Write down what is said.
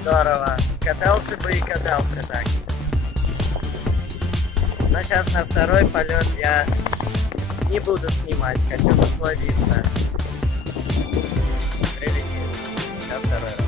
Здорово. Катался бы и катался так. Но сейчас на второй полет я не буду снимать, хочу насладиться. Прилетел. Сейчас второй раз.